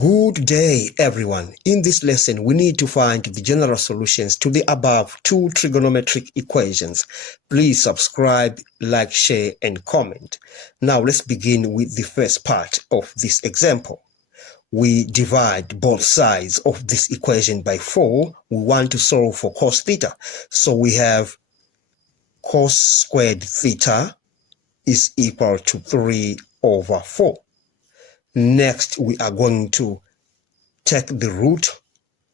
Good day, everyone. In this lesson, we need to find the general solutions to the above two trigonometric equations. Please subscribe, like, share, and comment. Now, let's begin with the first part of this example. We divide both sides of this equation by 4. We want to solve for cos theta. So we have cos squared theta is equal to 3 over 4. Next, we are going to take the root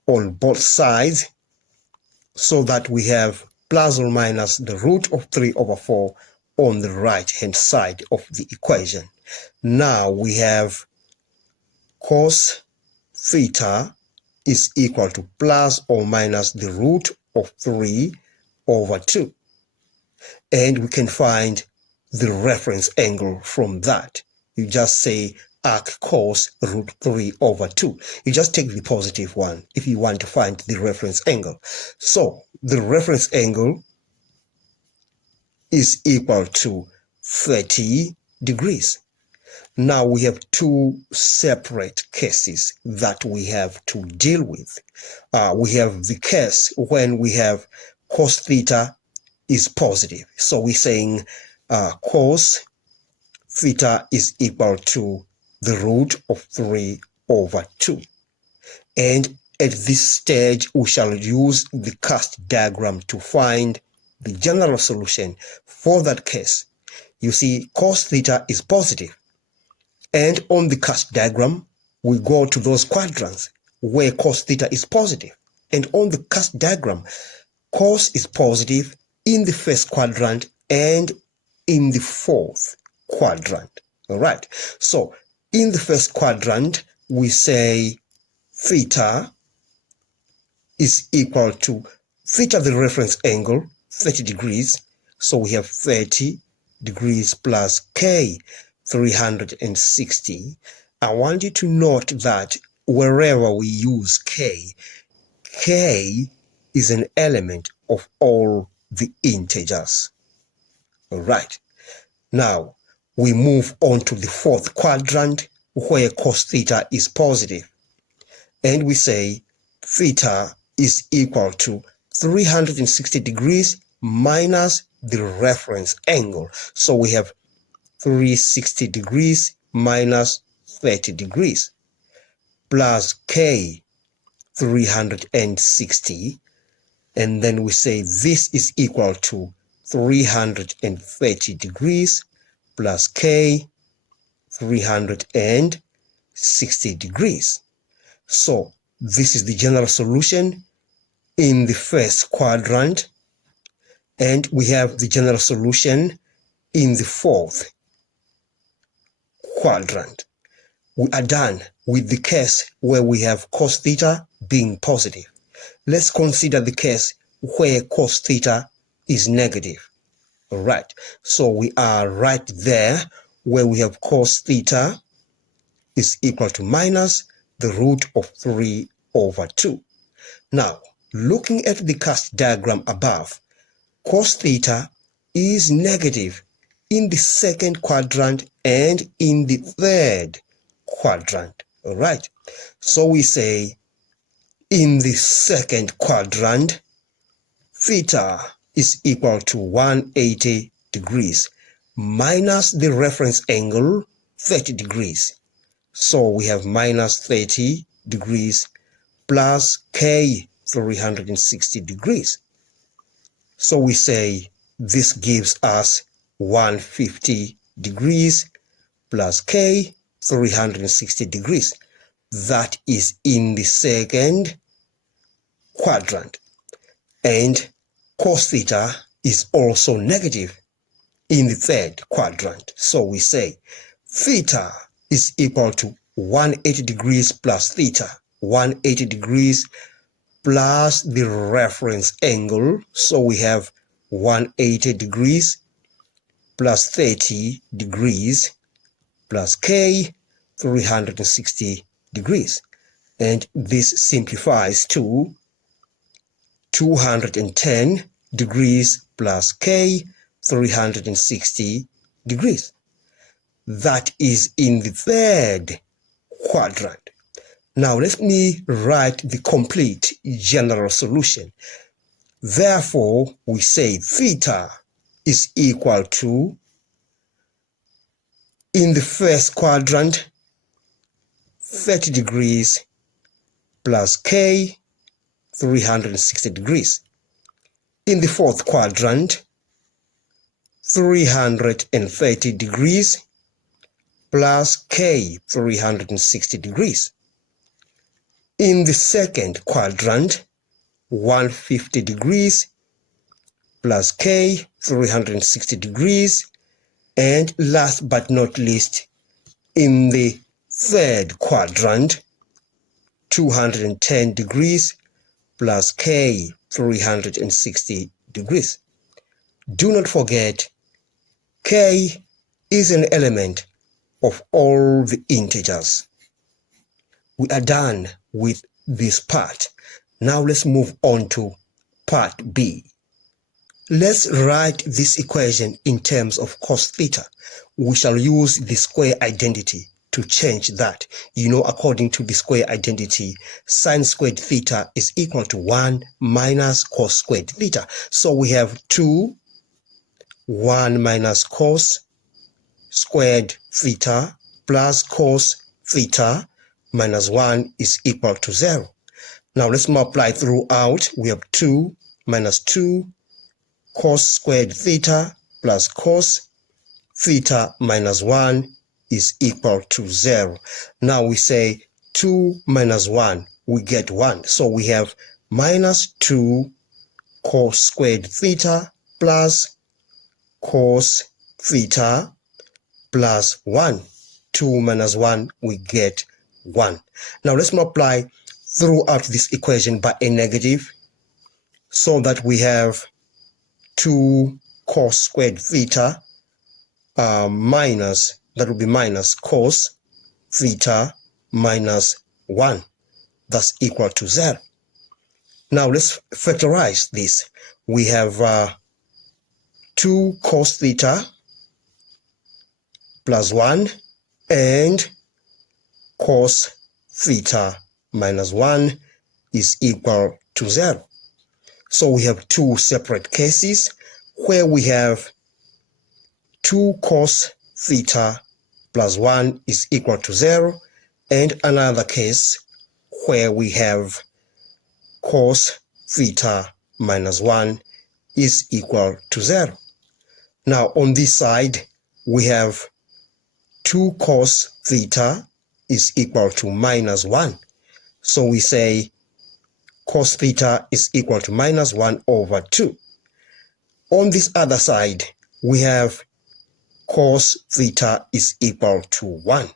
on both sides so that we have plus or minus the root of 3 over 4 on the right hand side of the equation. Now we have cos theta is equal to plus or minus the root of 3 over 2. And we can find the reference angle from that. You just say arc cos root 3 over 2. You just take the positive one if you want to find the reference angle. So the reference angle is equal to 30 degrees. Now we have two separate cases that we have to deal with. We have the case when we have cos theta is positive. So we're saying cos theta is equal to the root of 3 over 2. And at this stage, we shall use the cast diagram to find the general solution for that case. You see, cos theta is positive. And on the cast diagram, we go to those quadrants where cos theta is positive. And on the cast diagram, cos is positive in the first quadrant and in the fourth quadrant. All right. So in the first quadrant, we say theta is equal to theta, the reference angle, 30 degrees. So we have 30 degrees plus k, 360. I want you to note that wherever we use k is an element of all the integers. All right. Now, we move on to the fourth quadrant where cos theta is positive. And we say theta is equal to 360 degrees minus the reference angle. So we have 360 degrees minus 30 degrees plus k, 360. And then we say this is equal to 330 degrees plus k, 360 degrees. So this is the general solution in the first quadrant, and we have the general solution in the fourth quadrant. We are done with the case where we have cos theta being positive. Let's consider the case where cos theta is negative. All right, so we are right there where we have cos theta is equal to minus the root of 3 over 2. Now, looking at the cast diagram above, cos theta is negative in the second quadrant and in the third quadrant. All right, so we say in the second quadrant, theta is equal to 180 degrees minus the reference angle 30 degrees. So we have minus 30 degrees plus k, 360 degrees. So we say this gives us 150 degrees plus k, 360 degrees. That is in the second quadrant. And cos theta is also negative in the third quadrant. So we say theta is equal to 180 degrees plus theta, 180 degrees plus the reference angle. So we have 180 degrees plus 30 degrees plus k, 360 degrees. And this simplifies to 210 degrees plus k, 360 degrees. That is in the third quadrant. Now let me write the complete general solution. Therefore, we say theta is equal to, in the first quadrant, 30 degrees plus k, 360 degrees. In the fourth quadrant, 330 degrees plus k, 360 degrees. In the second quadrant, 150 degrees plus k, 360 degrees. And last but not least, in the third quadrant, 210 degrees plus k, 360 degrees. Do not forget, k is an element of all the integers. We are done with this part. Now let's move on to part B. Let's write this equation in terms of cos theta. We shall use the square identity to change that. According to the square identity, sine squared theta is equal to 1 minus cos squared theta. So we have 1 minus cos squared theta plus cos theta minus 1 is equal to 0. Now let's multiply throughout. We have 2 minus 2 cos squared theta plus cos theta minus 1 is equal to 0. Now we say 2 minus 1, we get 1. So we have minus 2 cos squared theta plus cos theta plus 1. 2 minus 1, we get 1. Now let's multiply throughout this equation by a negative so that we have 2 cos squared theta minus, that will be minus cos theta minus 1. That's equal to 0. Now let's factorize this. We have 2 cos theta plus 1 and cos theta minus 1 is equal to 0. So we have two separate cases where we have 2 cos theta plus 1 is equal to 0, and another case where we have cos theta minus 1 is equal to 0. Now on this side, we have 2 cos theta is equal to minus 1. So we say cos theta is equal to minus 1 over 2. On this other side, we have cos theta is equal to 1.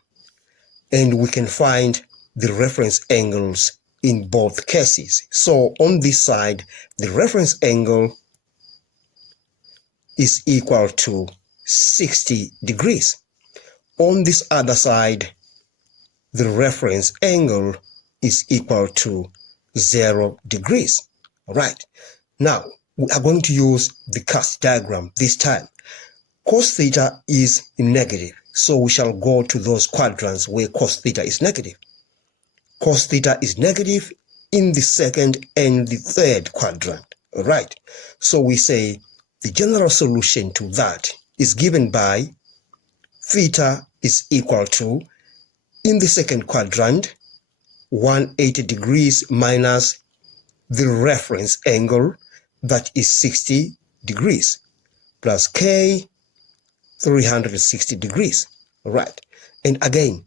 And we can find the reference angles in both cases. So on this side, the reference angle is equal to 60 degrees. On this other side, the reference angle is equal to 0 degrees. All right. Now, we are going to use the cast diagram this time. Cos theta is negative, so we shall go to those quadrants where cos theta is negative. Cos theta is negative in the second and the third quadrant. All right. So we say the general solution to that is given by theta is equal to, in the second quadrant, 180 degrees minus the reference angle, that is 60 degrees, plus k, 360 degrees. All right. And again,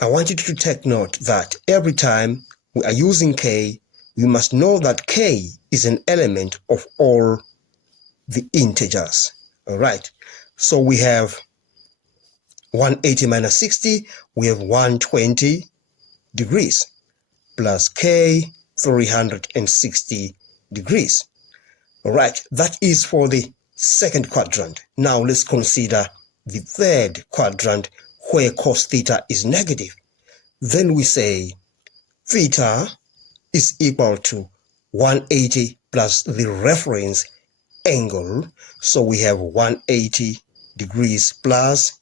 I want you to take note that every time we are using k, we must know that k is an element of all the integers. All right. So we have 180 minus 60, we have 120 degrees, plus k, 360 degrees. All right, that is for the second quadrant. Now let's consider the third quadrant where cos theta is negative. Then we say theta is equal to 180 plus the reference angle. So we have 180 degrees plus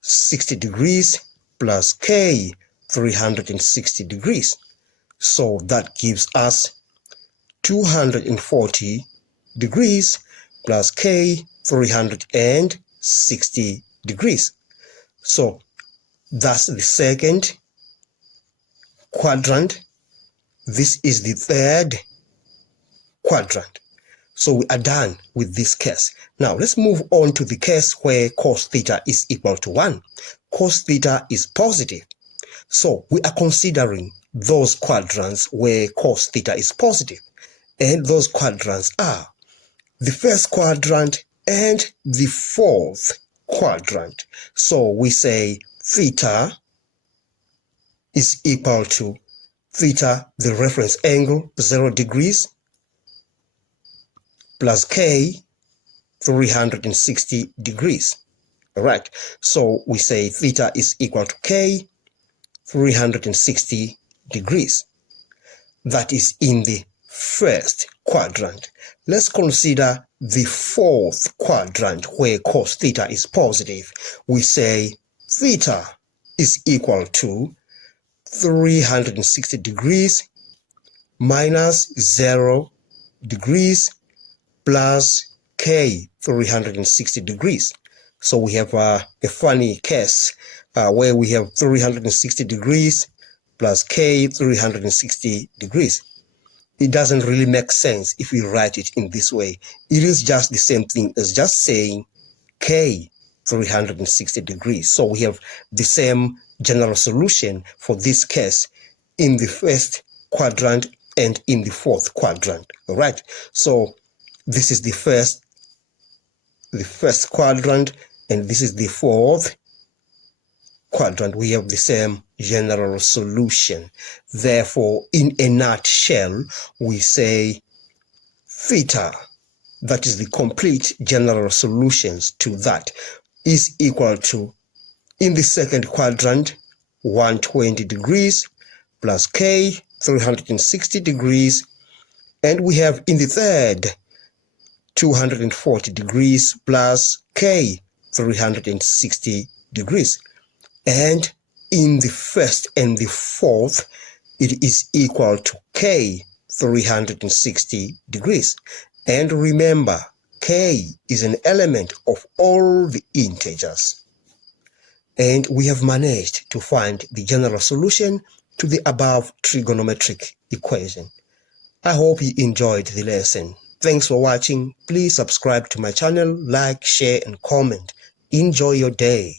60 degrees plus k, 360 degrees. So that gives us 240 degrees plus k 360 degrees. So that's the second quadrant. This is the third quadrant. So we are done with this case. Now let's move on to the case where cos theta is equal to 1. Cos theta is positive. So we are considering those quadrants where cos theta is positive. And those quadrants are the first quadrant and the fourth quadrant. So we say theta is equal to theta, the reference angle, 0 degrees, plus k, 360 degrees. All right, so we say theta is equal to k, 360 degrees. That is in the first quadrant. Let's consider the fourth quadrant where cos theta is positive. We say theta is equal to 360 degrees minus 0 degrees plus k 360 degrees. So we have a funny case where we have 360 degrees plus k 360 degrees. It doesn't really make sense if we write it in this way. It is just the same thing as just saying k 360 degrees. So we have the same general solution for this case in the first quadrant and in the fourth quadrant. All right, so this is the first quadrant, and this is the fourth quadrant. We have the same general solution. Therefore, in a nutshell, we say theta, that is the complete general solutions to that, is equal to, in the second quadrant, 120 degrees plus k 360 degrees, and we have in the third 240 degrees plus k 360 degrees, and in the first and the fourth it is equal to k 360 degrees. And remember, k is an element of all the integers. And we have managed to find the general solution to the above trigonometric equation. I hope you enjoyed the lesson. Thanks for watching. Please subscribe to my channel, like, share, and comment. Enjoy your day.